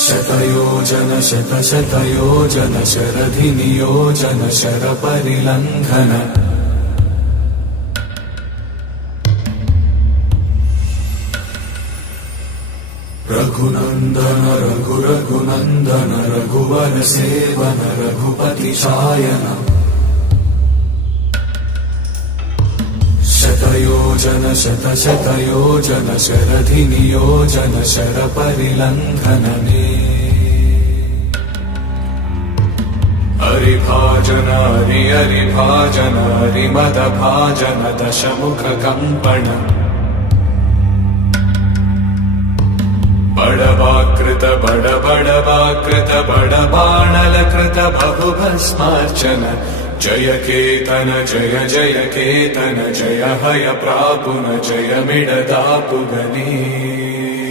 शतयोजन शतशतयोजन शरधिनियोजन शरपरिलङ्घन रघुनन्दन रघुरघुनन्दन रघुवर सेवन रघुपतिशायन शतयोजन शतशतयोजन शरधिनियोजन शरपरिलङ्घनने हरिभाजन हरिभाजन हरिमदभाजन दशमुखकम्पण बडवाकृत बडबडवाकृत बडबाणलकृत बहुभस्मार्चन जय केतन जय जय केतन जय हय प्रापुन जय मिडदापुगनी।